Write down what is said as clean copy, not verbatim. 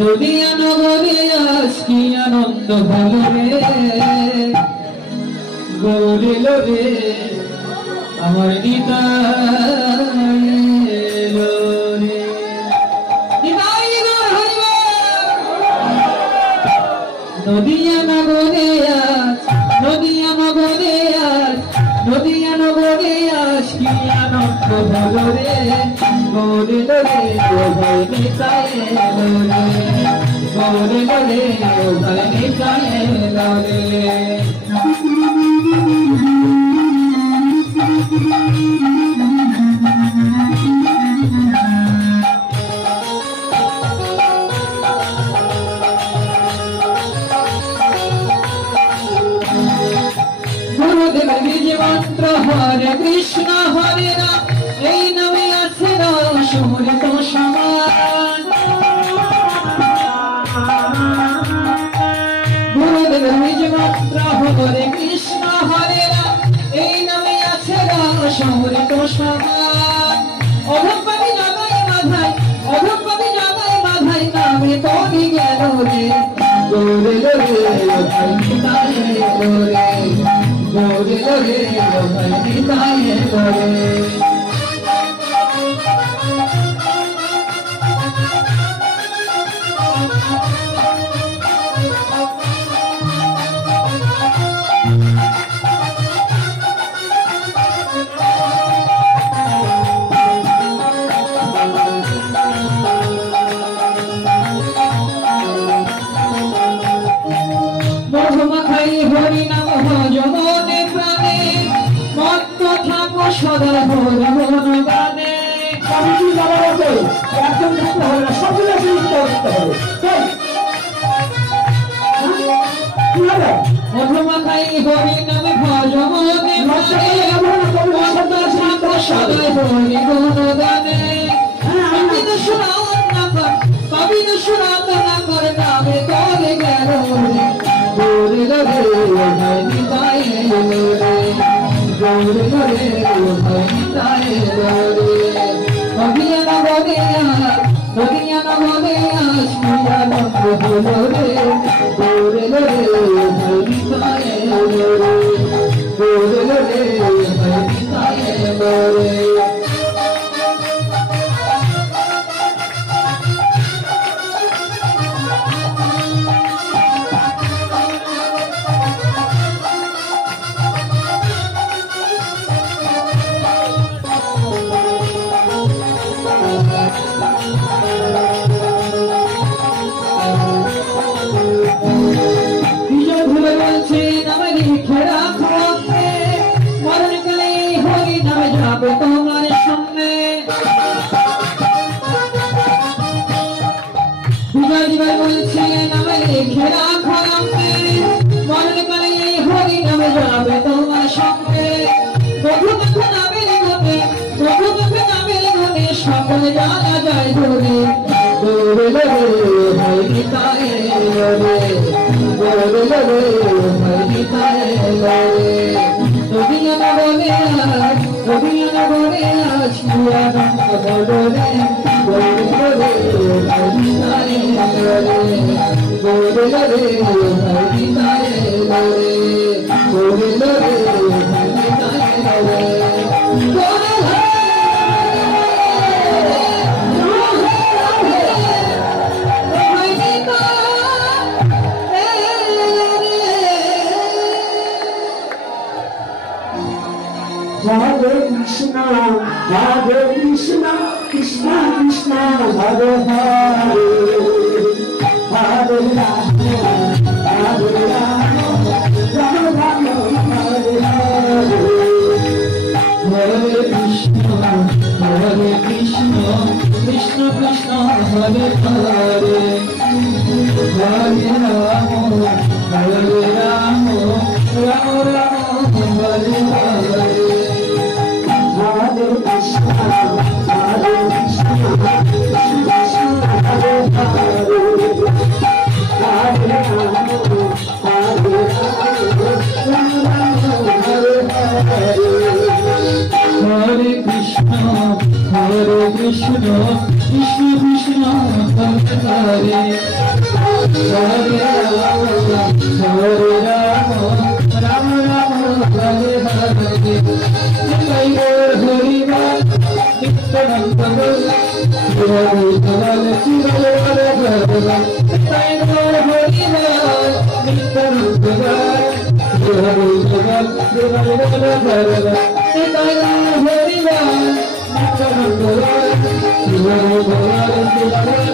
নদিয়া নগরে আজ কি আনন্দ হলো রে, গৌরিল রে আমার নিতাই এলো রে। নিতাই গৌর হরি বল। নদিয়া নগরে আজ, নদিয়া নগরে আজ, নদিয়া নগরে আজ কি আনন্দ হলো রে, গৌরিল রে ভাই নিতাই এলো রে, গৌরিল রে ভাই নিতাই এলো রে। গুরুদেবের বীজ মন্ত্র হরে কৃষ্ণ হরে রাম, এই নামে আছে রাম সমৃত সমান। গুরুদেবের বীজ মন্ত্র হরে কৃষ্ণ হরে রাম, এই নামে আছে রাম সমৃত সমান। অধঃপাতি জগায় বাধাই, অধঃপাতি জগায় বাধাই, নামে তোরি গেল রে, গৌরিল রে ভাই নিতাই এলো রে, গৌরিল রে ভাই নিতাই এলো রে। হরি নাম ভজ মনে প্রাণে, মত্ত থাকো সদা হরি মন গানে। স্বামীজি যাওয়ার আগে একজন থাকতে হবে না, সবগুলো করতে হবে। মধুমাখাই হরি নাম ভজ মনে প্রাণে, মত্ত থাকো সদা হরি মন গানে। কবিদ সুরাত না কর, কবিদ সুরাত না কর, নামে তোরে গেল রে, গৌরিল রে ভাই নিতাই এলো রে, গৌরিল রে ভাই নিতাই এলো রে। নদিয়া নগরে আজ, নদিয়া নগরে আজ কি আনন্দ হলো রে, গৌরিল রে ভাই নিতাই এলো রে, গৌরিল রে ভাই নিতাই এলো রে। তোমার সামনে বিজয় দিবাই বলছে নামে লিখে রাখো নামে, মরণ কালে এই হরি নামে যাবে তোমার সঙ্গে। প্রভু মুখে নামের গুণে, প্রভু মুখে নামের গুণে সকলে জানা যায় ধরে, গৌরিল রে ভাই নিতাই এলো রে, গৌরিল রে ভাই নিতাই এলো রে। নদিয়া নগরে আজ, নদিয়া নগরে আজ কি আনন্দ হলো রে, গৌরিল রে ভাই নিতাই এলো রে, গৌরিল রে ভাই নিতাই এলো রে, গৌরিল রে ভাই নিতাই এলো রে। Hare Krishna, Hare Krishna, Krishna Krishna, Hare Hare, Hare Rama, Hare Rama, Rama Rama, Hare Hare. Hare Krishna, Hare Krishna, Krishna Krishna, Hare Hare, Hare Rama, Hare Rama, Rama Rama, Hare Hare. Hare Krishna, Hare Krishna, Krishna Krishna, Hare Hare, Hare Rama, Hare Rama, Rama Rama, Hare Hare. Hare Krishna, Hare Krishna, Krishna Krishna, Hare Hare, Hare